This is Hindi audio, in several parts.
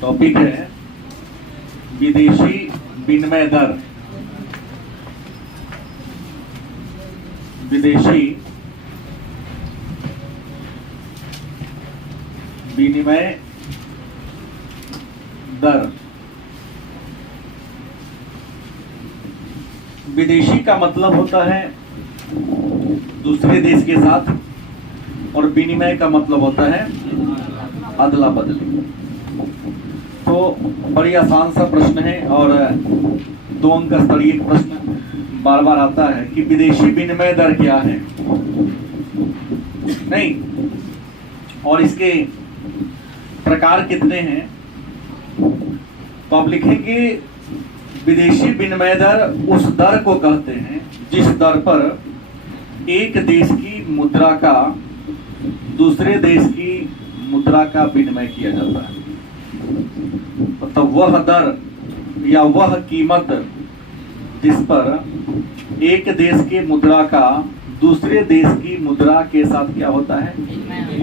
टॉपिक है विदेशी विनिमय दर। विदेशी विनिमय दर। विदेशी का मतलब होता है दूसरे देश के साथ, और विनिमय का मतलब होता है अदला बदली। तो बड़ी आसान सा प्रश्न है और 2 अंक स्तरीय प्रश्न बार बार आता है कि विदेशी विनिमय दर क्या है, नहीं, और इसके प्रकार कितने हैं। तो आप लिखेंगे विदेशी विनिमय दर उस दर को कहते हैं जिस दर पर एक देश की मुद्रा का दूसरे देश की मुद्रा का विनिमय किया जाता है। मतलब वह दर या वह कीमत जिस पर एक देश के मुद्रा का दूसरे देश की मुद्रा के साथ क्या होता है,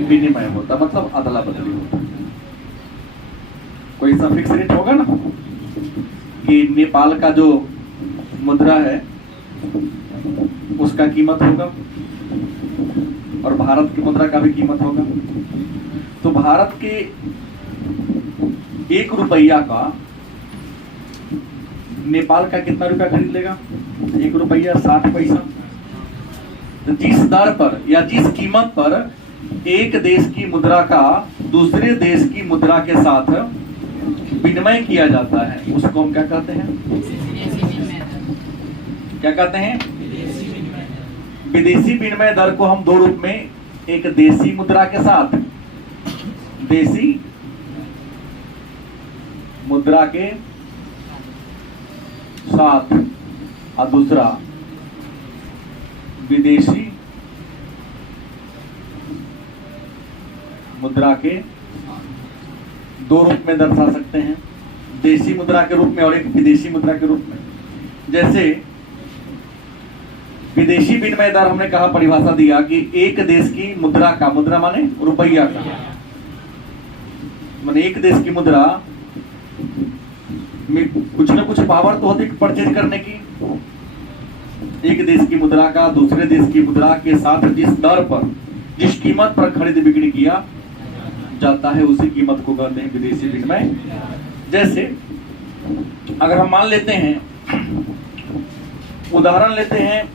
विनिमय होता, मतलब अदला बदली होता है। कोई सा फिक्स रेट होगा ना कि नेपाल का जो मुद्रा है उसका कीमत होगा और भारत की मुद्रा का भी कीमत होगा। तो भारत के 1 रुपया का नेपाल का कितना रुपया खरीद लेगा, 1 रुपया 60 पैसा। तो जिस दर पर या जिस कीमत पर एक देश की मुद्रा का दूसरे देश की मुद्रा के साथ विनिमय किया जाता है उसको हम क्या कहते हैं, क्या कहते हैं, विदेशी विनिमय दर को हम 2 रूप में, एक देशी मुद्रा के साथ, देशी मुद्रा के साथ, और दूसरा विदेशी मुद्रा के 2 रूप में दर्शा सकते हैं, देशी मुद्रा के रूप में और एक विदेशी मुद्रा के रूप में। जैसे विदेशी विनिमय दर हमने कहा, परिभाषा दिया कि एक देश की मुद्रा का, मुद्रा माने रुपया का, माने एक देश की मुद्रा में कुछ ना कुछ पावर तो होती परचेज करने की। एक देश की मुद्रा का दूसरे देश की मुद्रा के साथ जिस दर पर, जिस कीमत पर खरीद बिक्री किया जाता है उसी कीमत को कहते हैं विदेशी विनिमय। जैसे अगर हम मान लेते हैं, उदाहरण लेते हैं,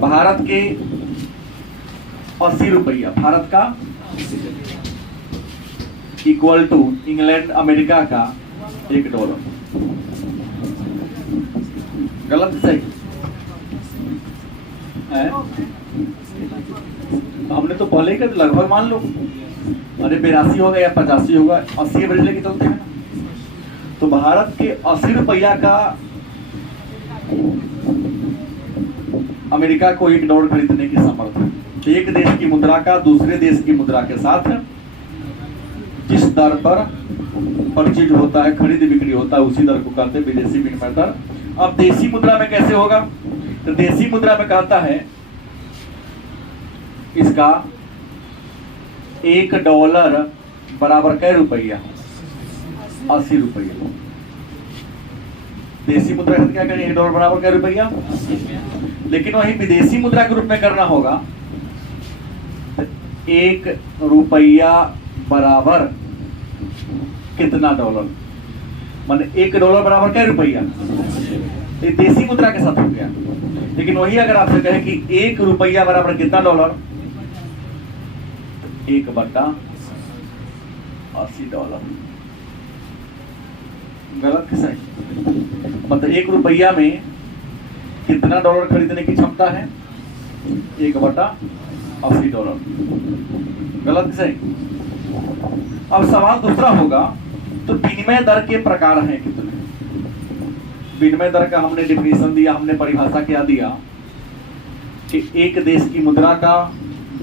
भारत के 80 रुपया, भारत का इक्वल टू इंग्लैंड अमेरिका का $1। गलत सही है? तो हमने तो पहले ही लगभग मान लो, अरे 82 होगा या 85 होगा, 80 एवरेज लेके चलते हैं ना। तो भारत के 80 रुपया का अमेरिका को $1 खरीदने की समर्थ है। तो एक देश की मुद्रा का दूसरे देश की मुद्रा के साथ जिस दर पर परचेज होता है, खरीद बिक्री होता है, उसी दर को कहते हैं विदेशी विनिमय दर। अब देशी मुद्रा में कैसे होगा, तो देशी मुद्रा में कहता है इसका $1 बराबर कै रुपया, 80 रुपया। देशी मुद्रा क्या करें, $1 बराबर कै रुपया। लेकिन वही विदेशी मुद्रा के रूप में करना होगा, $1 बराबर कितना $, माने $1 बराबर कै रुपया, ये देशी मुद्रा के साथ हो गया। लेकिन वही अगर आपसे कहे कि $1 बराबर कितना $, 1/80। गलत कि सही? मतलब $1 में कितना $, खरीदने की क्षमता है, 1/80। गलत कि सही? अब सवाल दूसरा होगा, तो विनिमय दर के प्रकार हैं कितने। विनिमय दर का हमने डिफिनेशन दिया, हमने परिभाषा क्या दिया कि एक देश की मुद्रा का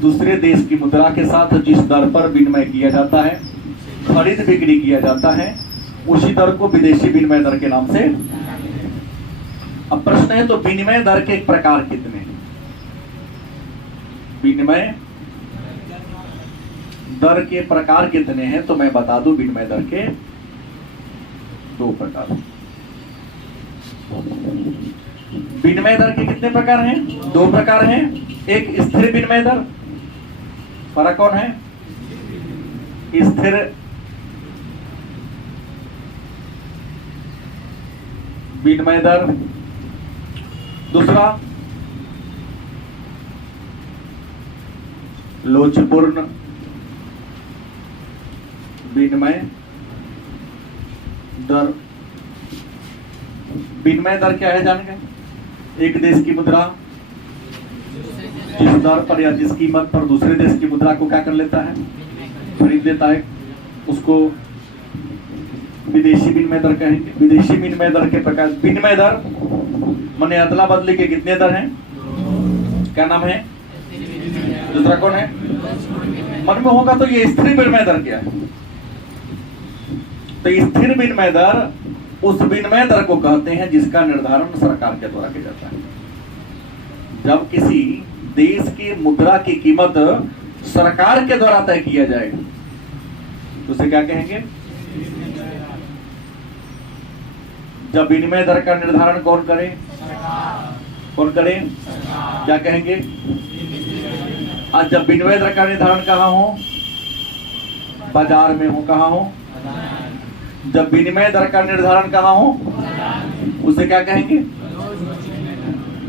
दूसरे देश की मुद्रा के साथ जिस दर पर विनिमय किया जाता है, खरीद बिक्री किया जाता है, उसी दर को विदेशी विनिमय दर के नाम से। अब प्रश्न है, तो विनिमय दर के प्रकार कितने हैं? विनिमय दर के प्रकार कितने हैं, तो मैं बता दूं विनिमय दर के 2 प्रकार। विनिमय दर के कितने प्रकार हैं? 2 प्रकार हैं। एक स्थिर विनिमय दर, फर्क कौन है? स्थिर विनिमय दर। दूसरा लोचपूर्ण विनिमय दर। विनिमय दर क्या है जानेंगे? एक देश की मुद्रा जिस दर पर या जिस कीमत पर दूसरे देश की मुद्रा को क्या कर लेता है, खरीद लेता है, उसको विदेशी विनिमय दर कहेंगे। विदेशी विनिमय दर के प्रकार। विनिमय दर माने अदला बदली के कितने दर हैं? क्या नाम है? दूसरा कौन है? मन में होगा तो ये स्थिर विनिमय दर क्या है? तो स्थिर विनिमय दर उस विनिमय दर को कहते हैं जिसका निर्धारण सरकार के द्वारा किया जाता है। जब किसी देश की मुद्रा की कीमत सरकार के द्वारा तय किया जाएगा तो उसे क्या कहेंगे? जब विनिमय दर का निर्धारण कौन करे? कौन करे? क्या कहेंगे? आज जब विनिमय दर का निर्धारण कहाँ हो? बाजार में हो। कहाँ हो? जब विनिमय दर का निर्धारण कहाँ हो? उसे क्या कहेंगे?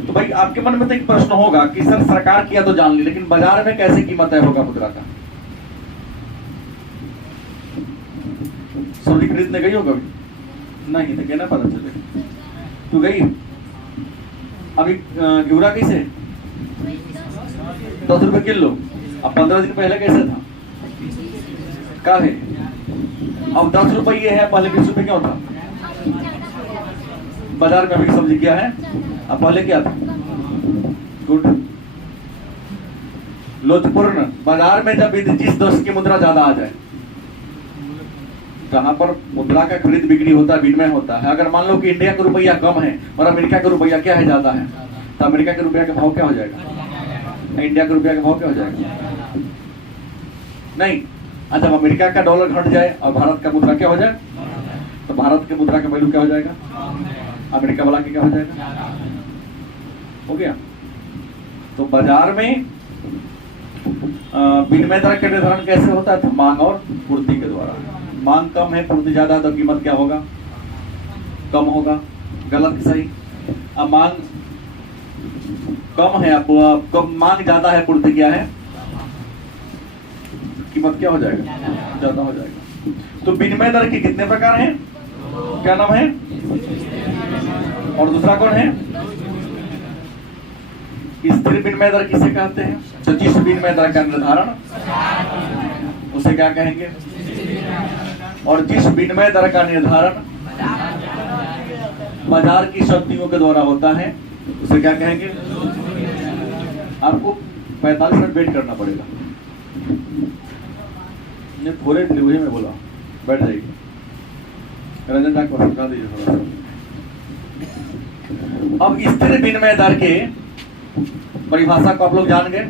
तो भाई आपके मन में तो एक प्रश्न होगा कि सर सरकार किया तो जान ली, लेकिन बाजार में कैसे कीमत तय होगा मुद्रा का? सोनी खरीदने गई हो कभी? नहीं, तो कहना पता चले। तू गई? अभी घिउरा कैसे? 10 रुपए किलो। अब 15 दिन पहले कैसे था? क्या है? अब 10 रुपये है, पहले 20 रुपए क्यों था? बाजार में अभी सब्जी क्या है, अब पहले क्या था? गुड। लोचपूर्ण बाजार में जब जिस देश की मुद्रा ज्यादा आ जाए, जहां पर मुद्रा का खरीद बिक्री होता है, विनिमय होता है। अगर मान लो कि इंडिया का रुपया कम है और अमेरिका का रुपया क्या है, ज्यादा है, तो अमेरिका के रुपया का भाव क्या हो जाएगा? इंडिया के रुपया का भाव क्या हो जाएगा? नहीं। जब अमेरिका का डॉलर घट जाए और भारत का मुद्रा क्या हो जाए, तो भारत के मुद्रा का वैल्यू क्या हो जाएगा? अमेरिका वाला की क्या हो जाएगा? हो गया। तो बाजार में विनिमय दर का निर्धारण कैसे होता है? तो मांग और पूर्ति के द्वारा। मांग कम है, पूर्ति ज्यादा, तो कीमत क्या होगा? कम होगा। गलत कि सही? अब मांग कम है, अब कम मांग ज्यादा है, पूर्ति क्या है? कीमत क्या हो जाएगा? ज्यादा हो जाएगा। तो विनिमय दर के कितने प्रकार हैं? क्या नाम है? और दूसरा कौन है? स्थिर विनिमय दर किसे कहते हैं? तो जिस विनिमय दर का निर्धारण उसे क्या कहेंगे? और जिस विनिमय दर का निर्धारण बाजार की शक्तियों के द्वारा होता है उसे क्या कहेंगे? आपको 45 मिनट वेट करना पड़ेगा। थोड़े डिलीवरी में बोला, बैठ जाइए। रंजन दा को हटा दीजिए थोड़ा सा। अब स्थिर विनिमय दर के परिभाषा को आप लोग जान गए?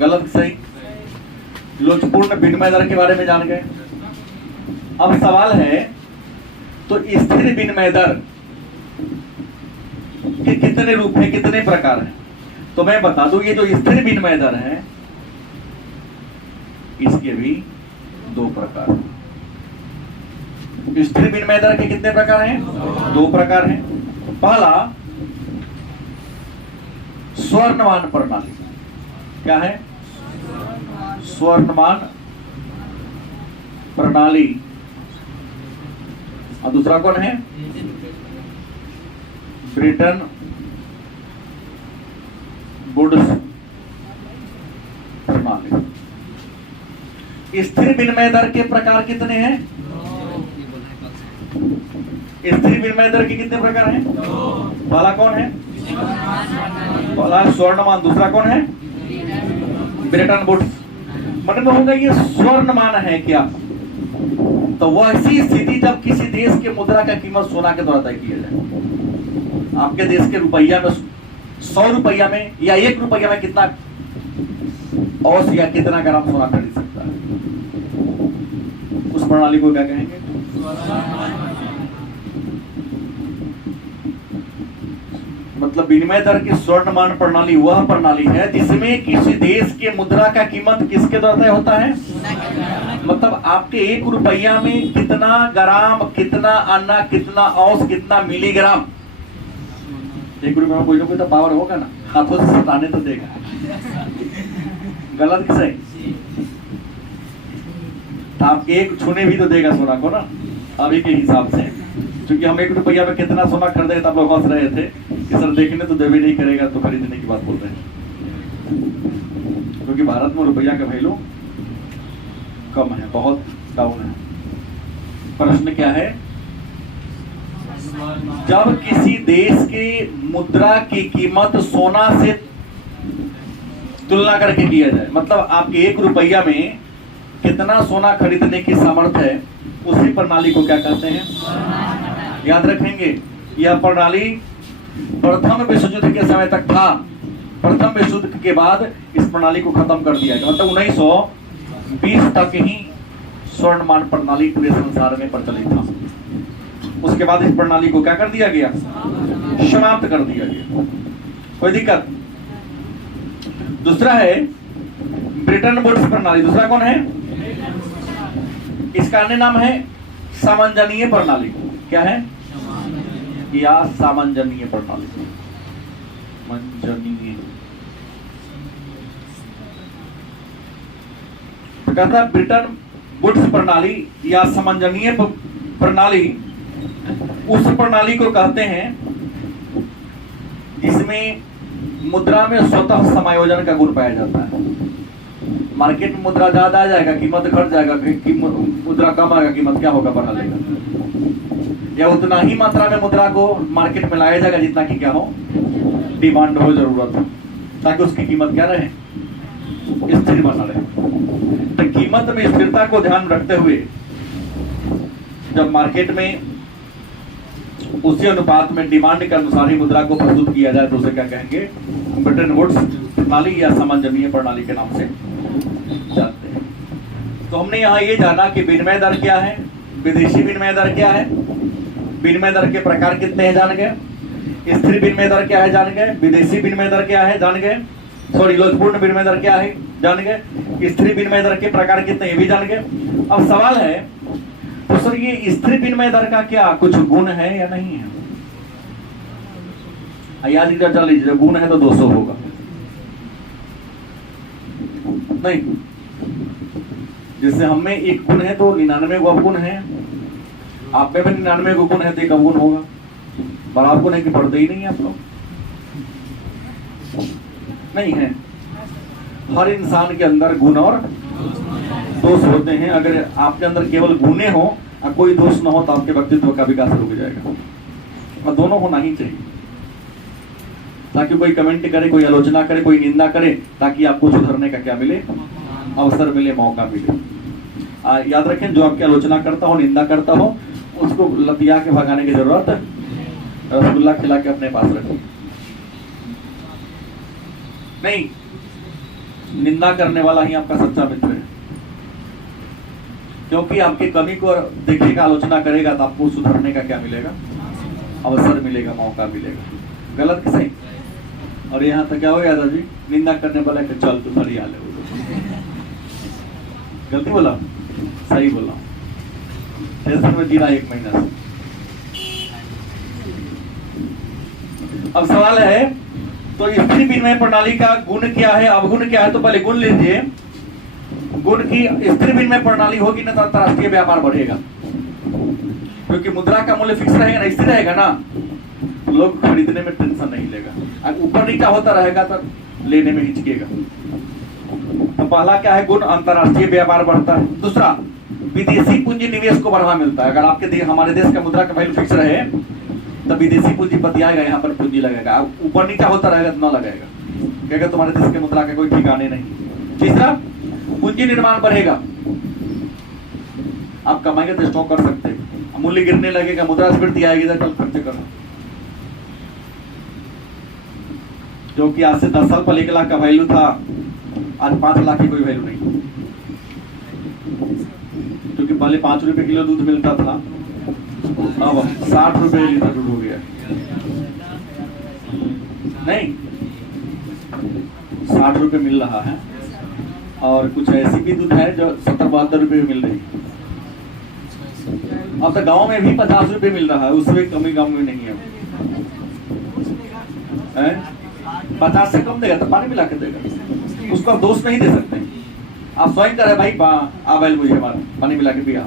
गलत सही? लोचपूर्ण विनिमय दर के बारे में जान गए? अब सवाल है, तो स्थिर विनिमय दर के कितने रूप हैं, कितने प्रकार हैं? तो मैं बता दूं, ये जो स्थिर विनिमय दर है इसके भी 2 प्रकार हैं। स्थिर विनिमय दर के कितने प्रकार हैं? 2 प्रकार हैं। पहला स्वर्णमान प्रणाली। क्या है? स्वर्णमान प्रणाली। और दूसरा कौन है? ब्रिटेन वुड्स प्रणाली। स्थिर विनिमय दर के प्रकार कितने हैं? स्थिर विनिमय दर के कितने प्रकार हैं? पहला कौन है? पहला स्वर्णमान। दूसरा कौन है? Bretton Woods. मन में होगा ये स्वर्णमान है क्या? तो वह ऐसी स्थिति जब किसी देश के मुद्रा का कीमत सोना के द्वारा तय किया जाए। आपके देश के रुपया में 100 रुपया में या 1 रुपया में कितना औस या कितना ग्राम सोना खरीद सकता है, उस प्रणाली को क्या कहेंगे? मतलब विनिमय दर की स्वर्णमान प्रणाली वह प्रणाली है जिसमें किसी देश के मुद्रा का कीमत किसके द्वारा तय होता है? मतलब आपके 1 रुपया में कितना ग्राम, कितना अन्ना, कितना औस, कितना मिलीग्राम, 1 रुपये में कोई ना कोई तो पावर होगा ना, हाथों से सताने तो देगा। गलत किसे? आपके एक छूने भी तो देगा सोना को ना, अभी के हिसाब से। क्योंकि हम 1 रुपया में कितना सोना खरीदे तब लोग हंस रहे थे कि सर देखने तो देवी नहीं करेगा तो खरीदने की बात बोल रहे हैं। क्योंकि भारत में रुपया का वैल्यू कम है, बहुत डाउन है। प्रश्न क्या है? जब किसी देश के मुद्रा की कीमत सोना से तुलना करके किया जाए, मतलब आपके 1 रुपया में कितना सोना खरीदने की सामर्थ्य है, उसी प्रणाली को क्या कहते हैं? याद रखेंगे, यह प्रणाली प्रथम विश्व युद्ध के समय तक था। प्रथम विश्व युद्ध के बाद इस प्रणाली को खत्म कर दिया गया। मतलब 1920 तक ही स्वर्णमान प्रणाली पूरे संसार में प्रचलित था। उसके बाद इस प्रणाली को क्या कर दिया गया? समाप्त कर दिया गया। कोई दिक्कत? दूसरा है ब्रिटेन वुड्स प्रणाली। दूसरा कौन है? इसका अन्य नाम है सामंजनीय प्रणाली। क्या है? या सामंजनीय प्रणाली, मंजनीय। कहता है ब्रिटेन वुड्स प्रणाली या सामंजनीय प्रणाली उस प्रणाली को कहते हैं जिसमें मुद्रा में स्वतः समायोजन का गुण पाया जाता है। मार्केट में मुद्रा ज्यादा आ जाएगा, कीमत घट जाएगा, मुद्रा कम आएगा, कीमत क्या होगा? बढ़ा लेगा। या उतना ही मात्रा में मुद्रा को मार्केट में लाया जाएगा जितना कि क्या हो, डिमांड हो, जरूरत हो, ताकि उसकी कीमत क्या रहे? स्थिर बना रहे। तो कीमत में स्थिरता को ध्यान रखते हुए जब मार्केट में उसी अनुपात में डिमांड के अनुसार ही मुद्रा को प्रस्तुत किया जाए तो उसे क्या कहेंगे? ब्रिटेन वुड्स प्रणाली या सामंजनीय प्रणाली के नाम से जानते हैं। तो हमने यहाँ ये जाना कि विनिमय दर क्या है, विदेशी विनिमय दर क्या है, विनिमय दर के प्रकार कितने हैं जान गए, स्थिर विनिमय दर क्या है जान गए, विदेशी विनिमय दर क्या है जान गए, सॉरी लोचपूर्ण विनिमय दर क्या है जान गए, स्थिर विनिमय दर के प्रकार कितने ये भी जान गए। अब सवाल है तो सर ये स्थिर विनिमय दर का क्या कुछ गुण है या नहीं है? याद चल लीजिए, गुण है तो 200 होगा, नहीं जैसे हम में 1 गुण है तो 99 को अवगुण है, आप में भी 99 को गुण है तो 1 अवगुण होगा। बराबर गुण है कि पढ़ते ही नहीं है आप लोग? नहीं है। हर इंसान के अंदर गुण और दोष होते हैं। अगर आपके अंदर केवल गुणे हो और कोई दोष न हो तो आपके व्यक्तित्व का विकास रुक जाएगा। और दोनों होना ही चाहिए, ताकि कोई कमेंट करे, कोई आलोचना करे, कोई निंदा करे, ताकि आपको सुधरने का क्या मिले? अवसर मिले, मौका मिले। याद रखें, जो आपकी आलोचना करता हो, निंदा करता हो, उसको लतिया के भगाने की जरूरत, रसगुल्ला खिला के अपने पास रखें। नहीं, निंदा करने वाला ही आपका सच्चा मित्र है, क्योंकि आपकी कमी को देखेगा, आलोचना करेगा तो आपको सुधरने का क्या मिलेगा? अवसर मिलेगा, मौका मिलेगा। गलत कि सही? और यहाँ तक क्या हो यादा जी, निंदा करने वाला कि चल तू खड़ी हाल है, गलती बोला? सही बोला। टेंशन में जीना 1 महीना से। अब सवाल है तो स्थिर विनिमय प्रणाली का गुण क्या है, अवगुण क्या है? तो पहले गुण लीजिए। गुण की स्थिर विनिमय प्रणाली होगी ना तो अंतरराष्ट्रीय व्यापार बढ़ेगा, क्योंकि मुद्रा का मूल्य फिक्स रहेगा ना, स्थिर रहेगा ना, लोग खरीदने में टेंशन नहीं लेगा। ऊपर नीचा होता रहेगा तो लेने में हिचकेगा। तो पहला क्या है गुण? अंतरराष्ट्रीय व्यापार बढ़ता है। दूसरा, विदेशी पूंजी निवेश को बढ़ावा मिलता है। अगर आपके हमारे देश का मुद्रा का वैल्यू फिक्स रहे तो विदेशी पूंजीपति आएगा, यहाँ पर पूंजी लगेगा। ऊपर नीचा होता रहेगा तो न लगेगा, क्योंकि तुम्हारे देश के मुद्रा के कोई ठिकाने नहीं। तीसरा, पूंजी निर्माण बढ़ेगा, आप कमाएंगे तो स्टॉक कर सकते हैं, मूल्य गिरने लगेगा, मुद्रास्फीति आएगी तो कल खर्च करना। जो कि आज से 10 साल पहले 1 लाख का वैल्यू था, आज 5 लाख की कोई वैल्यू नहीं, क्योंकि पहले 5 रुपए किलो दूध मिलता था, अब 60 रुपए लीटर दूध हो गया। नहीं, 60 रुपए मिल रहा है, और कुछ ऐसी भी दूध है जो 70-72 रुपए मिल रही है। अब तो गांव में भी 50 रुपए मिल रहा है, उससे कमी गांव में नहीं है। 50 से कम देगा तो पानी मिला के देगा, उसको आप दोष नहीं दे सकते। आप स्वयं करे भाई आवेल मुझे हमारा पानी मिला के पिया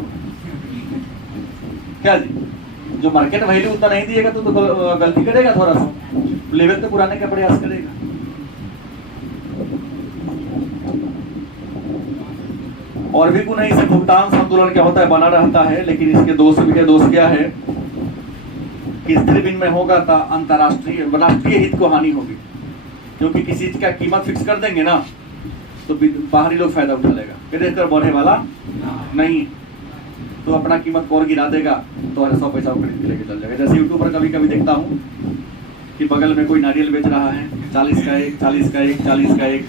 क्या जी, जो मार्केट वैल्यू उतना नहीं दिएगा तो गलती करेगा, थोड़ा सा लेवल तो पुराने का प्रयास करेगा। और भी गुण है, इसे भुगतान संतुलन क्या होता है बना रहता है, लेकिन इसके दोष भी है। दोष क्या है कि स्थिर विनिमय होगा तो अंतरराष्ट्रीय राष्ट्रीय हित को हानि होगी, क्योंकि किसी चीज का कीमत फिक्स कर देंगे ना तो बाहरी लोग फायदा उठा लेगा, देख बढ़ने वाला नहीं, तो अपना कीमत और गिरा देगा तो 100 पैसा खरीद के लेके चल जाएगा। जैसे यूट्यूब पर कभी कभी देखता हूँ कि बगल में कोई नारियल बेच रहा है, 40 का एक, 40 का एक, 40 का एक,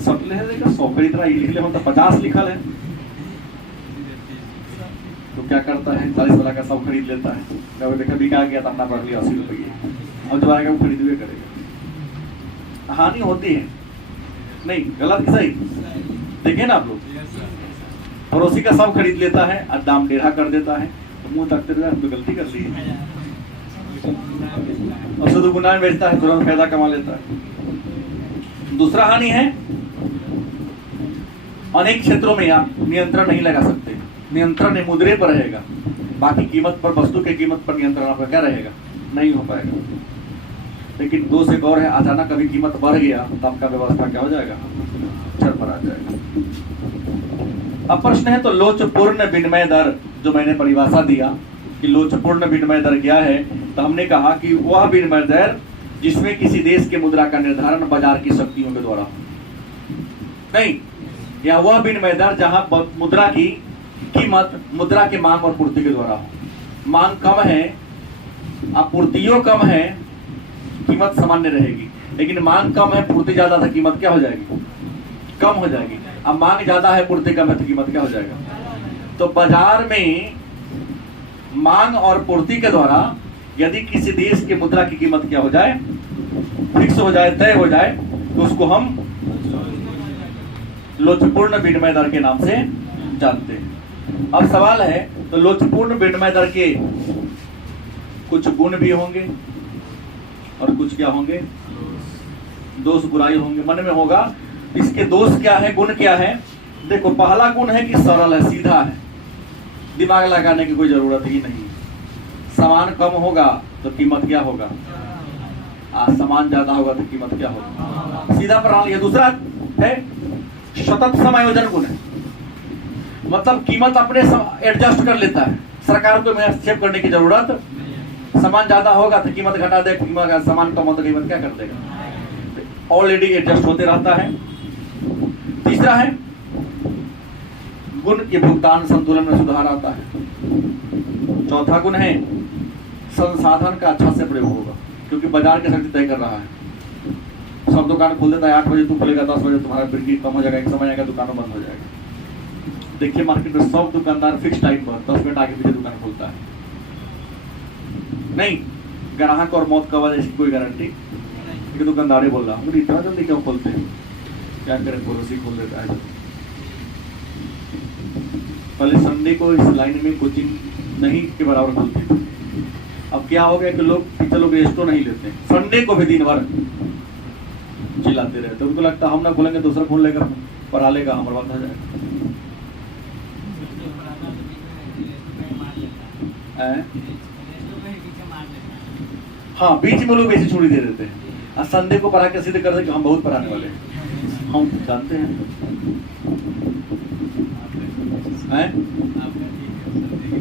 सब ले लेगा 100 खरीद रहा है, लिख ले तो 50 लिखल है, तो क्या करता है 40 वाला का सब खरीद लेता है। कभी देखा बिका गया तो अपना बढ़ लिया 80 रुपये, और जो आएगा वो खरीदवे करेगा। हानि होती है नहीं, गलत कि सही? देखिए ना आप लोग, पड़ोसी का सब खरीद लेता है और दाम टेढ़ा कर देता है, तो मुंह तकते रहता है, तो गलती कर ली है, और शुद्ध गुनाह में बेचता है, तुरंत फायदा कमा लेता है। दूसरा हानि है, अनेक क्षेत्रों में आप नियंत्रण नहीं लगा सकते। नियंत्रण मुद्रे पर रहेगा, बाकी कीमत पर, वस्तु के कीमत पर नियंत्रण आपका क्या रहेगा? नहीं हो पाएगा। लेकिन दोष एक और है, अचानक कभी कीमत बढ़ गया तो आपका व्यवस्था क्या हो जाएगा? चर पर आ जाएगा। अब प्रश्न है तो लोचपूर्ण विनिमय दर, जो मैंने परिभाषा दिया कि लोचपूर्ण विनिमय दर क्या है, तो हमने कहा कि वह विनिमय दर जिसमें किसी देश के मुद्रा का निर्धारण बाजार की शक्तियों के द्वारा नहीं, या वह विनिमय दर जहां मुद्रा की कीमत मुद्रा के मांग और पूर्ति के द्वारा हो। मांग कम है, आपूर्तियों कम है, कीमत सामान्य रहेगी, लेकिन मांग कम है, पूर्ति ज्यादा था, कीमत क्या हो जाएगी? कम हो जाएगी। अब मांग ज्यादा है, पूर्ति कम है, तो कीमत क्या हो जाएगा? तो बाजार में मांग और पूर्ति के द्वारा यदि किसी देश की मुद्रा की कीमत क्या हो जाए? फिक्स हो जाए, तय हो जाए, तो उसको हम लोचपूर्ण विनिमय दर के नाम से जानते हैं। अब सवाल है, तो लोचपूर्ण विनिमय दर के कुछ गुण भी होंगे और कुछ क्या होंगे? दोष बुराई होंगे। मन में होगा इसके दोष क्या है, गुण क्या है? देखो, पहला गुण है कि सरल है, सीधा है, दिमाग लगाने की कोई जरूरत ही नहीं। सामान कम होगा तो कीमत क्या होगा? सामान ज्यादा होगा तो कीमत क्या होगा? सीधा प्रणाली है। दूसरा है सतत समायोजन गुण है, मतलब कीमत अपने एडजस्ट कर लेता है, सरकार को हस्तक्षेप करने की जरूरत। सामान ज्यादा होगा तो कीमत घटा दे, कीमत सामान कम हो तो कीमत क्या कर देगा? ऑलरेडी एडजस्ट होते रहता है। तीसरा है गुण के भुगतान संतुलन में सुधार आता है। चौथा गुण है संसाधन का अच्छा से प्रयोग होगा, क्योंकि बाजार की शक्ति तय कर रहा है। सब दुकान खोल देता है, 8 बजे तू खोलेगा, 10 बजे तुम्हारा बिक्री कम हो जाएगा, एक समय आएगा दुकानों बंद हो जाएगा। देखिए मार्केट में सब दुकानदार फिक्स टाइम पर 10 मिनट आगे पीछे दुकान खोलता है। नहीं, ग्राहक और मौत का वजह कोई गारंटी, दुकानदार ही बोल रहा हूँ इतना जल्दी क्यों खोलते हैं? क्या करें, पड़ोसी खोल देता है। पहले संडे को इस लाइन में कोचिंग नहीं के बराबर खोलती थी, अब क्या हो गया कि लोग टीचर लोग रेस्टो नहीं लेते, संडे को भी दिन भर चिल्लाते रहते। उनको लगता हम ना खोलेंगे दूसरा खोल लेगा, पढ़ा लेगा, हमारा बात हो जाएगा। हाँ, बीच में लोग ऐसी छुड़ी दे देते हैं, और संडे को पढ़ा के सीधे कर देंगे हम बहुत पढ़ाने वाले हैं, हम जानते हैं।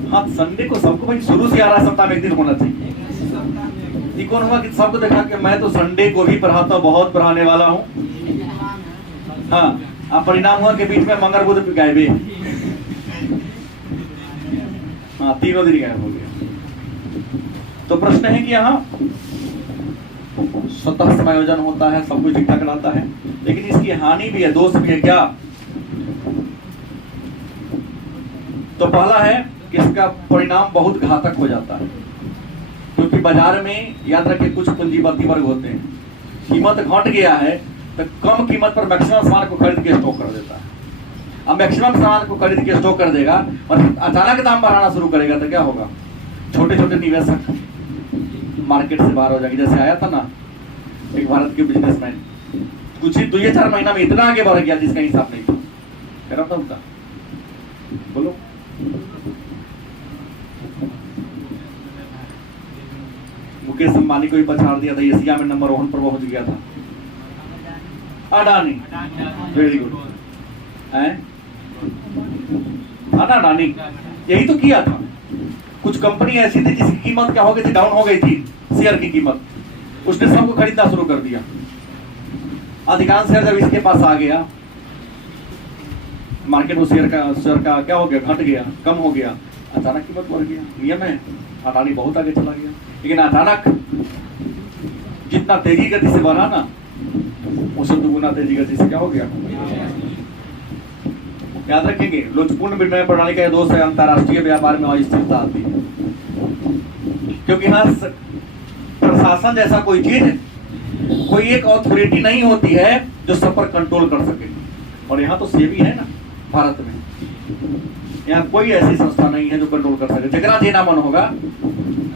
हाँ, संडे को सबको भाई शुरू से आ रहा है, सप्ताह में एक दिन होना चाहिए। कौन हुआ कि सबको देखा कि मैं तो संडे को भी पढ़ाता हूँ, बहुत पढ़ाने वाला हूँ। हाँ, अब परिणाम हुआ कि बीच में मंगल बुध गायब है। हाँ, तीनों दिन गायब हो गया। तो प्रश्न है कि यहाँ स्वतः समायोजन होता है, सब कुछ ठीक ठाक रहता है, लेकिन इसकी हानि भी है, दोष भी है। क्या? तो पहला है कि इसका परिणाम बहुत घातक हो जाता है, क्योंकि बाजार में याद रखिए कुछ पूंजीपति वर्ग होते हैं, कीमत घट गया है तो कम कीमत पर मैक्सिमम सामान को खरीद के स्टॉक कर देता है। अब मैक्सिमम सामान को खरीद के स्टॉक कर देगा और अचानक दाम बढ़ाना शुरू करेगा तो क्या होगा? छोटे छोटे निवेशक मार्केट से बाहर हो जाएंगे। जैसे आया था ना एक भारत के बिजनेसमैन, कुछ ही 2-4 महीना में इतना आगे बढ़ गया जिसका हिसाब नहीं था। कह रहा था उनका, बोलो। मुकेश अंबानी को भी पछाड़ दिया था, एशिया में नंबर 1 पर पहुंच गया था। अडानी, वेरी गुड है ना, अडानी यही तो किया था। कुछ कंपनी ऐसी थी जिसकी कीमत क्या हो गई थी, डाउन हो गई थी शेयर की कीमत, उसने सबको खरीदना शुरू कर दिया। अधिकांश शेयर जब इसके पास आ गया, मार्केट में शेयर का क्या हो गया, घट गया, कम हो गया, अचानक कीमत बढ़ गया। नियम है, अडानी बहुत आगे चला गया। लेकिन अचानक जितना तेजी गति से बढ़ा ना, उससे दुगुना तेजी गति से क्या हो गया। याद रखेंगे, लोचपूर्ण विनिमय प्रणाली का दोष है अंतरराष्ट्रीय व्यापार में अस्थिरता आती है, क्योंकि यहाँ प्रशासन जैसा कोई चीज, कोई एक अथॉरिटी नहीं होती है जो सब पर कंट्रोल कर सके। और यहाँ तो सेबी है ना भारत में, यहाँ कोई ऐसी संस्था नहीं है जो कंट्रोल कर सके। जगरा जेना मन होगा,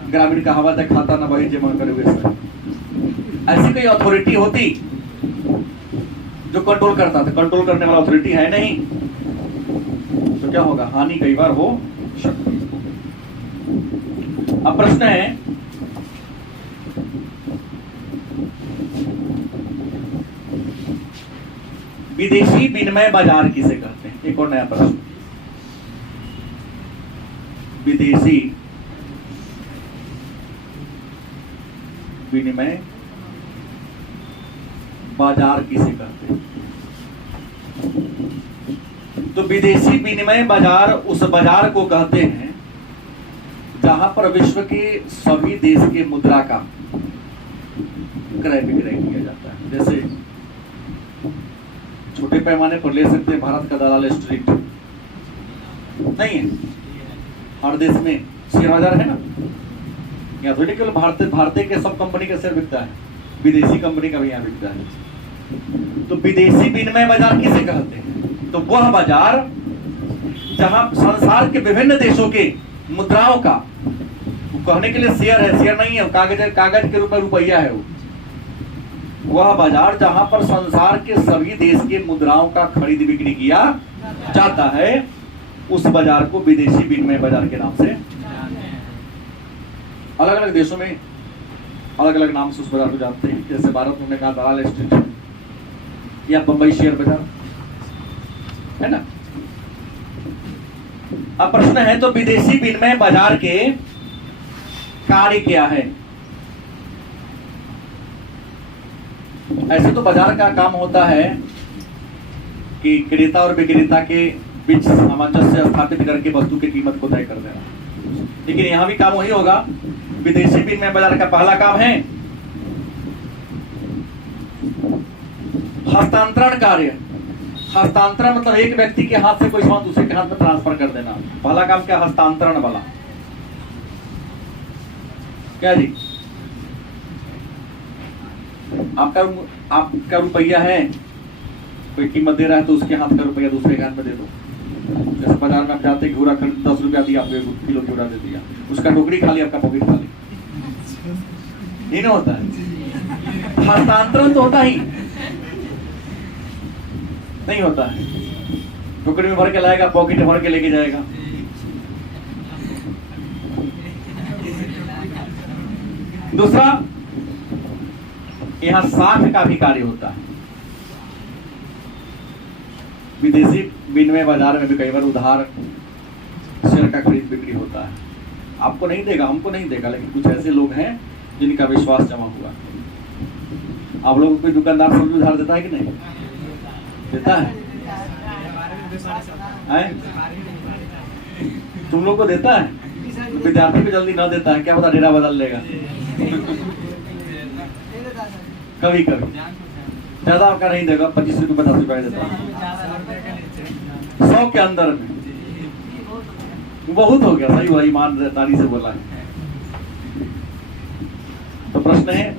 ग्रामीण कहावत है, खाता ना वही जे मन करे वैसा। ऐसी कोई अथॉरिटी होती जो कंट्रोल करता था, कंट्रोल करने वाला अथॉरिटी है नहीं, तो क्या होगा, हानि कई बार हो सकती है। अब प्रश्न है, विदेशी विनिमय बाजार किसे कहते हैं? एक और नया प्रश्न, विदेशी विनिमय बाजार किसे कहते हैं? तो विदेशी विनिमय बाजार उस बाजार को कहते हैं जहां पर विश्व के सभी देश के मुद्रा का क्रय विक्रय किया जाता है। जैसे छोटे पैमाने पर ले सकते हैं भारत का दलाल स्ट्रीट, नहीं है हर देश में शेयर बाजार है ना। यहाँ थोड़ी केवल भारतीय के सब कंपनी का शेयर बिकता है, विदेशी कंपनी का भी यहाँ बिकता है। तो विदेशी विनिमय बाजार किसे कहते हैं? तो वह बाजार जहां संसार के विभिन्न देशों के मुद्राओं का, कहने के लिए शेयर है, शेयर नहीं है, कागज के रूप में रुपया है वह बाजार जहां पर संसार के सभी देश के मुद्राओं का खरीद बिक्री किया जाता है, उस बाजार को विदेशी विनिमय बाजार के नाम से, अलग अलग देशों में अलग अलग नाम से उस बाजार को जानते हैं। जैसे भारत में कहा दलाल स्ट्रीट या बंबई शेयर बाजार है ना। अब प्रश्न है, तो विदेशी विनिमय बाजार के कार्य क्या है? ऐसे तो बाजार का काम होता है कि क्रेता और विक्रेता के बीच सामंजस्य स्थापित करके वस्तु की कीमत को तय कर देना, लेकिन यहां भी काम वही होगा। विदेशी विनिमय बाजार का पहला काम है हस्तांतरण कार्य। हस्तांतरण मतलब एक व्यक्ति के हाथ से कोई सामान दूसरे के हाथ में ट्रांसफर कर देना। पहला काम क्या? हस्तांतरण वाला। क्या जी? आपका रुपया है, कोई कीमत दे रहा है तो उसके हाथ का रुपया दूसरे के हाथ में दे दो। जैसे बाजार में आप जाते हैं, घूरा खरीद 10 रुपया दिया, आपको 1 किलो घूरा दे दिया, उसका टोकरी खाली, आपका पॉकेट खाली। ये ना होता है, हस्तांतरण तो होता ही नहीं होता है। टोकरी में भर के लाएगा, पॉकेट में भर के लेके जाएगा। दूसरा, यहां साख का भी कार्य होता है। विदेशी विनिमय बाजार में भी कई बार उधार शेयर का खरीद बिक्री होता है। आपको नहीं देगा, हमको नहीं देगा, लेकिन कुछ ऐसे लोग हैं जिनका विश्वास जमा हुआ। आप लोगों को कोई दुकानदार सब्जी उधार देता है कि नहीं देता है? तुम लोग को देता है? विद्यार्थी को जल्दी ना देता है, क्या पता डेरा बदल लेगा। कभी कभी ज्यादा का नहीं देगा, 25 रुपये 50 रुपये देता है 100 के अंदर में। बहुत हो गया, सही हुआ, ईमानदारी से बोला है। तो प्रश्न है,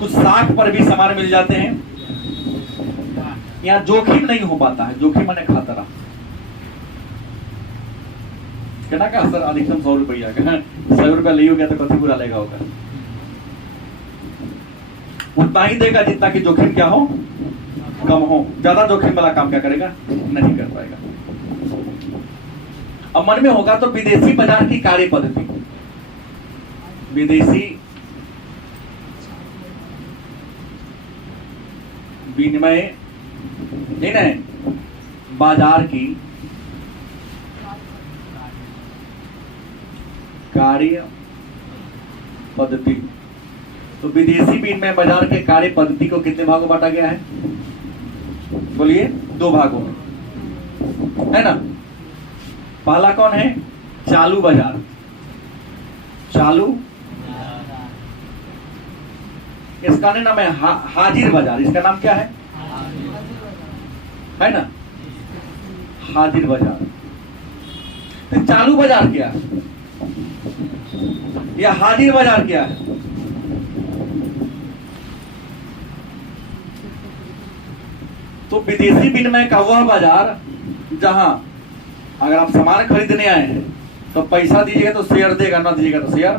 कुछ 60 पर भी सामान मिल जाते हैं। यहाँ जोखिम नहीं हो पाता है, जोखिम मैंने खतरा। कहना का सर अधिकतम 100 रुपया, 100 रुपया ले हो गया तो कभी बुरा लेगा होगा, उतना ही देगा जितना कि जोखिम क्या हो, कम हो। ज्यादा जोखिम वाला काम क्या करेगा, नहीं कर पाएगा। अब मन में होगा तो विदेशी बाजार की कार्य पद्धति, विदेशी विनिमय नहीं ना, बाजार की कार्य पद्धति। तो विदेशी विनिमय बाजार के कार्य पद्धति को कितने भागों बांटा गया है, बोलिए? 2 भागों में, है ना। पहला कौन है, चालू बाजार। चालू, इसका नाम है हाजिर बाजार। इसका नाम क्या है ना, हाजिर बाजार। तो चालू बाजार क्या है या हाजिर बाजार क्या है? तो विदेशी विनिमय का वह बाजार जहां अगर आप सामान खरीदने आए हैं तो पैसा दीजिएगा तो शेयर देगा, ना दीजिएगा तो शेयर,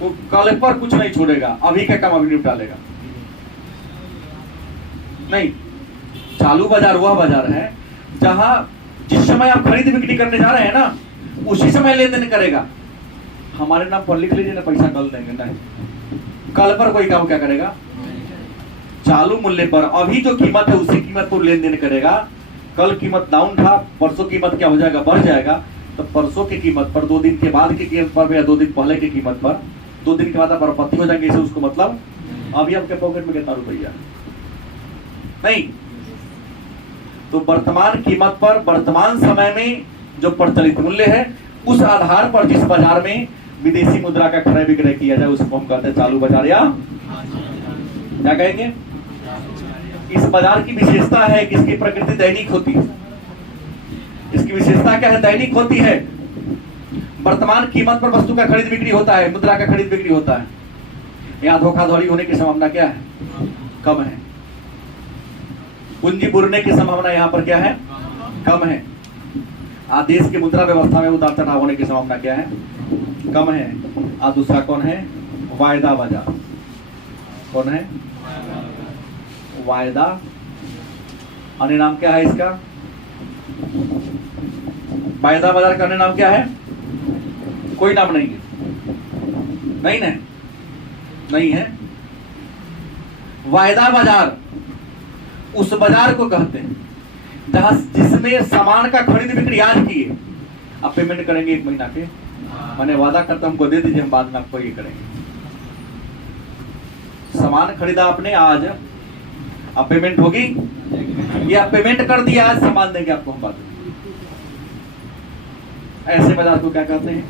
वो कल पर कुछ नहीं छोड़ेगा, अभी का काम अभी निपटा लेगा। नहीं, चालू बाजार वह बाजार है जहां जिस समय आप खरीद बिक्री करने जा रहे हैं ना, उसी समय लेन देन करेगा। हमारे नाम पर लिख लीजिए ना, पैसा कल देंगे, नहीं, कल पर कोई काम क्या करेगा, चालू मूल्य पर अभी जो कीमत है उसी कीमत पर लेन देन करेगा। कल कीमत डाउन था, परसों कीमत क्या हो जाएगा, बढ़ जाएगा, तो परसों की कीमत पर, 2 दिन के बाद की कीमत पर या 2 दिन पहले की कीमत पर, 2 दिन के बाद आप बरपत्ती हो जाएंगे, इसे उसको मतलब अभी आपके पॉकेट में कितना रुपया नहीं। तो वर्तमान कीमत पर वर्तमान समय में जो प्रचलित मूल्य है, उस आधार पर जिस बाजार में विदेशी मुद्रा का क्रय विक्रय किया जाए उसको हम कहते हैं चालू बाजार, या क्या कहेंगे? इस बाजार की विशेषता है कि इसकी प्रकृति दैनिक होती है। इसकी विशेषता क्या है, दैनिक होती है। वर्तमान कीमत पर वस्तु का खरीद बिक्री होता है, मुद्रा का खरीद बिक्री होता है। यहाँ धोखाधड़ी होने की संभावना क्या है, कम है। पूंजी बुरने की संभावना यहाँ पर क्या है, कम है। आदेश की मुद्रा व्यवस्था में उतार चढ़ाव होने की संभावना क्या है, कम है। और दूसरा कौन है, वायदा बाजार। कौन है, वायदा। अन्य नाम क्या है इसका, वायदा बाजार का अन्य नाम क्या है, कोई नाम नहीं है, नहीं ना, नहीं है। वायदा बाजार उस बाजार को कहते हैं जहां जिसमें सामान का खरीद बिक्री आज किए, आप पेमेंट करेंगे 1 महीना के, मैंने वादा करता हमको दे दीजिए, हम बाद में आपको ये करेंगे। सामान खरीदा आपने आज, अब पेमेंट होगी, या पेमेंट कर दिया आज, सामान देंगे आपको हम बाद में। ऐसे बाजार को क्या कहते हैं,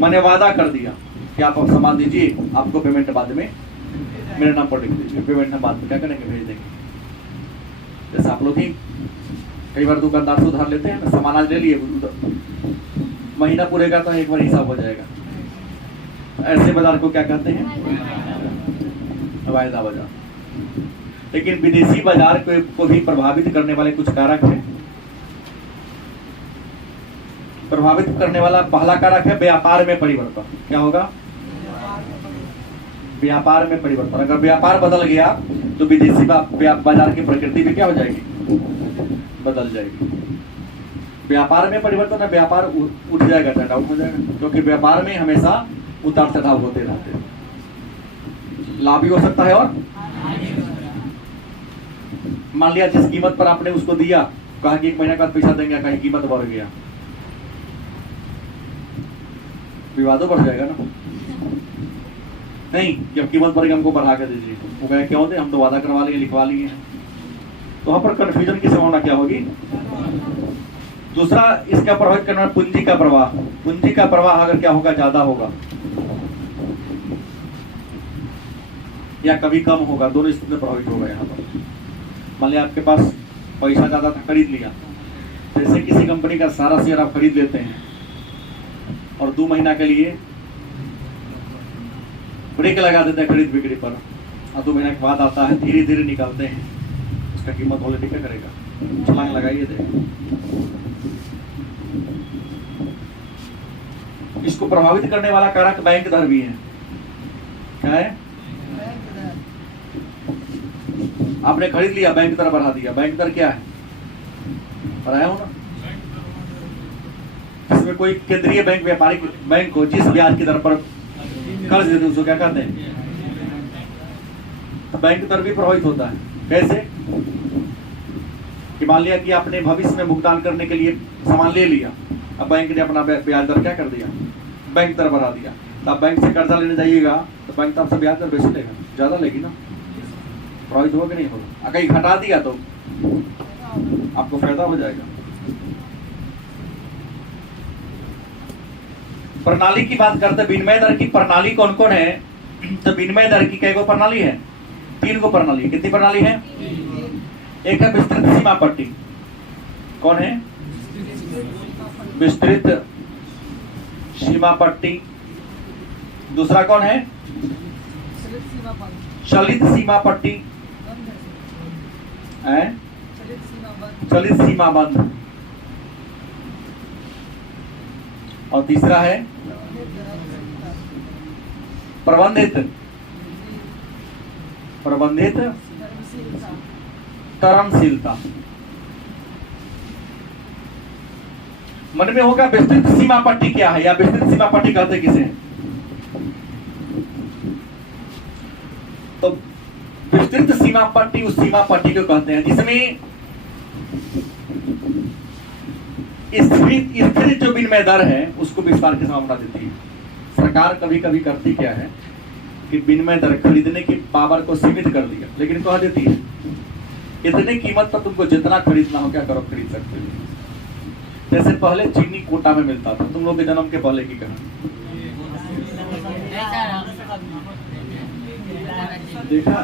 मैंने वादा कर दिया कि आप सामान दीजिए, आपको पेमेंट बाद में मेरे नाम पर लिख दीजिए, पेमेंट हम बाद में क्या करेंगे, भेज देंगे। जैसे आप लोग ही कई बार दुकानदार से उधार लेते हैं, सामान आज ले लिए, महीना पूरेगा तो एक बार हिसाब हो जाएगा। ऐसे बाजार को क्या कहते हैं, वायदा बाजार। लेकिन विदेशी बाजार को भी प्रभावित करने वाले कुछ कारक हैं। प्रभावित करने वाला पहला कारक है व्यापार में परिवर्तन। क्या होगा, व्यापार में परिवर्तन। अगर व्यापार बदल गया तो विदेशी बाजार की प्रकृति भी क्या हो जाएगी, बदल जाएगी। व्यापार में परिवर्तन है, व्यापार उठ जाएगा, डाउन हो जाएगा, क्योंकि व्यापार में हमेशा उतार चढ़ाव होते रहते हैं। लाभ भी हो सकता है और मान लिया जिस कीमत पर आपने उसको दिया, कहा कि 1 महीने बाद पैसा देंगे, कहीं कीमत बढ़ गया, विवादों बढ़ जाएगा ना। नहीं, जब कीमत बढ़ेगी हमको बढ़ा के दीजिए, वो कहे क्यों दे, हम तो वादा करवा लिए, लिखवा लिए हैं। तो वहां पर कंफ्यूजन की संभावना क्या होगी। दूसरा इसका प्रभावित करना पूंजी का प्रवाह। पूंजी का प्रवाह अगर क्या होगा, ज्यादा होगा, या कभी कम होगा, दोनों स्थिति में प्रभावित होगा। यहाँ पर मान लिया आपके पास पैसा ज़्यादा था, खरीद लिया, जैसे किसी कंपनी का सारा शेयर आप खरीद लेते हैं और 2 महीना के लिए ब्रेक लगा देते हैं खरीद बिक्री पर, और 2 महीने के बाद आता है, धीरे धीरे निकालते हैं, उसका कीमत वॉलेटिली क्या करेगा, छलांग लगाइए देगा। इसको प्रभावित करने वाला कारक बैंक दर भी है। क्या है? आपने खरीद लिया, बैंक दर बढ़ा दिया। बैंक दर क्या है? बढ़ाया हो ना। इसमें कोई केंद्रीय बैंक व्यापारिक बैंक को जिस ब्याज की दर पर कर्ज देते उसको क्या कहते हैं? तो बैंक दर भी प्रभावित होता है। कैसे? कि मान लिया कि आपने भविष्य में भुगतान करने के लिए सामान ले लिया, अब बैंक ने अपना ब्याज दर क्या कर दिया? बैंक दर बढ़ा दिया। तो आप बैंक से कर्जा लेने जाइएगा तो बैंक तो आपसे ब्याज दर बेसी लेगा, ज्यादा लेगी ना, प्रभावित होगा कि नहीं होगा? अगर घटा दिया तो आपको फायदा हो जाएगा। प्रणाली की बात करते हैं, विनिमय दर की प्रणाली कौन कौन है? तो विनिमय दर की कई गो प्रणाली है? 3 गो प्रणाली। कितनी प्रणाली है? एक है विस्तृत सीमा पट्टी। कौन है? विस्तृत सीमा पट्टी। दूसरा कौन है? चलित सीमा पट्टी। चलित सीमा बंद। और तीसरा है प्रबंधित तरलशीलता। मन में होगा विस्तृत सीमा पट्टी क्या है, या विस्तृत सीमा पट्टी कहते किसे? तो विस्तृत सीमा पट्टी उस सीमा पट्टी को कहते हैं जिसमें स्थिर जो विनिमय दर है उसको विस्तार की संभावना देती है। सरकार कभी कभी करती क्या है कि विनिमय दर खरीदने की पावर को सीमित कर दिया, लेकिन कह देती है इतने कीमत पर तुमको जितना खरीदना हो क्या करो, खरीद सकते हो। जैसे पहले चीनी कोटा में मिलता था, तुम लोग के जन्म के पहले की कहानी देखा?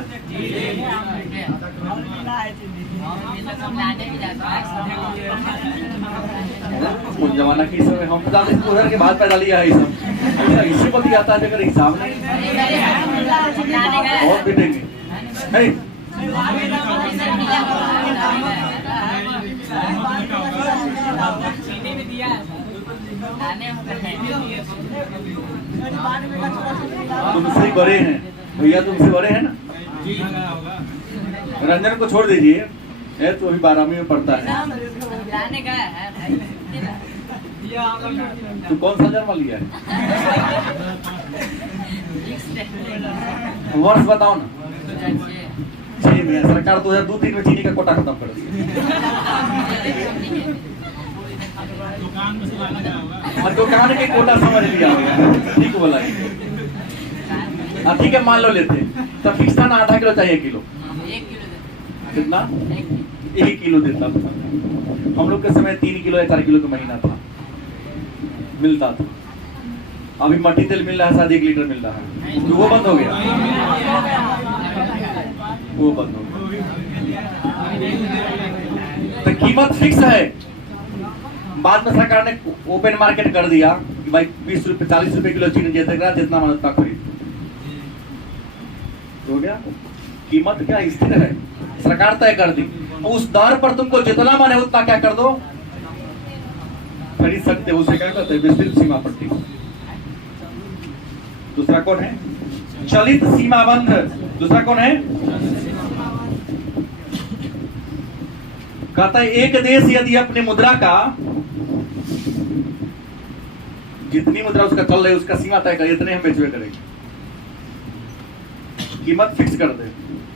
उस जमाना की समय हम उधर के बाद पैदा लिया है, ऐसा इसी को दिया था। अगर हिसाब नहीं बहुत पिटेंगे नहीं। तुमसे बड़े हैं भैया, तुमसे बड़े हैं ना। रंजन को छोड़ दीजिए, तो अभी 12वीं में पढ़ता है। तू कौन सा जन्म लिया है? वर्ष बताओ ना। 6 में। सरकार 2002-3 में चीनी का कोटा खत्म कर दिया। दुकान के कोटा समझ लिया होगा, ठीक बोला। ठीक है, मान लो लेते तो फिक्स था ना, आधा किलो चाहिए किलो? 1 किलो। कितना? 1 किलो देता था। हम लोग के समय 3 किलो या 4 किलो का महीना था, मिलता था। अभी मट्टी तेल मिल रहा है, शायद 1 लीटर मिल रहा है, वो बंद हो गया। वो बंद हो गया। तो कीमत फिक्स है। बाद में सरकार ने ओपन मार्केट कर दिया कि भाई 20 रुपए 40 रुपए किलो चीनी जितना मन उतना खरीद। हो गया। कीमत क्या स्थिर है, सरकार तय कर दी। उस दर पर तुमको जितना मन है उतना क्या कर दो, खरीद सकते हो। उसे क्या कहते हैं? विस्तृत सीमा पट्टी। दूसरा कौन है? चलित सीमाबंध। दूसरा कौन है? कहता है एक देश यदि अपनी मुद्रा का, जितनी मुद्रा उसका चल रही है उसका सीमा तय करे, इतने हम बेचवे करेंगे। कीमत फिक्स कर दे,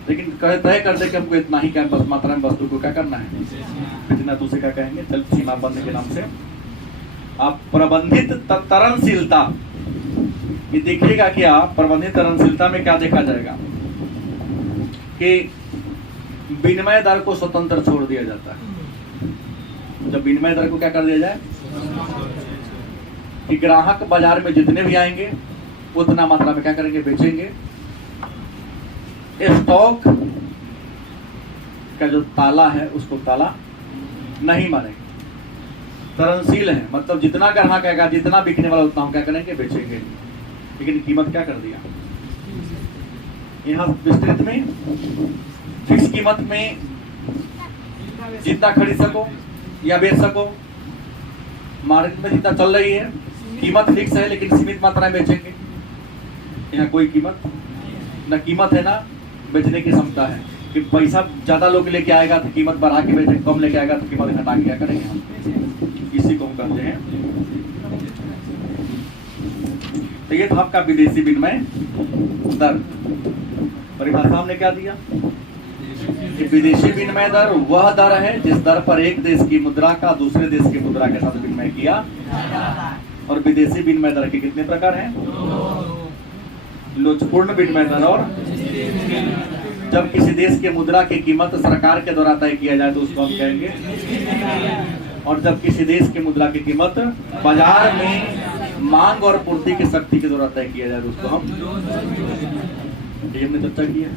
लेकिन तय कर दे कि हमको इतना ही क्या बस मात्रा में वस्तु को क्या करना है, बेचना। तो उसे क्या कहेंगे? चलित सीमाबंध के नाम से। आप प्रबंधित तरलशीलता, ये देखिएगा क्या प्रबंधित तरलशीलता में क्या देखा जाएगा कि विनिमय दर को स्वतंत्र छोड़ दिया जाता है। जब विनिमय दर को क्या कर दिया जाए कि ग्राहक बाजार में जितने भी आएंगे उतना मात्रा में क्या करेंगे, बेचेंगे। स्टॉक का जो ताला है उसको ताला नहीं मानेंगे। तरनशील है, मतलब जितना ग्राहक आएगा, जितना बिकने वाला उतना हम क्या करेंगे, बेचेंगे। लेकिन कीमत क्या कर दिया, यहाँ विस्तृत में फिक्स कीमत में जितना खरीद सको या बेच सको, मार्केट में जितना चल रही है कीमत फिक्स है, लेकिन सीमित मात्रा में बेचेंगे। यहाँ कोई कीमत न कीमत है ना बेचने की क्षमता है कि पैसा ज्यादा लोग लेके आएगा तो कीमत बढ़ा के बेचेंगे, कम लेके आएगा तो कीमत घटा के क्या करेंगे हम, इसी को हम कहते हैं। तो ये था आपका विदेशी विनिमय दर। परिभाषा हमने क्या दिया कि विदेशी विनिमय दर वह दर है जिस दर पर एक देश की मुद्रा का दूसरे देश की मुद्रा के साथ विनिमय किया। और विदेशी विनिमय दर के कितने प्रकार हैं, लोचपूर्ण विनिमय दर, और जब किसी देश के मुद्रा की कीमत सरकार के द्वारा तय किया जाए तो उसको हम कहेंगे, और जब किसी देश की मुद्रा की कीमत बाजार में मांग और पूर्ति की शक्ति के द्वारा तय किया जाए तो उसको हम, ये हमने चर्चा की है।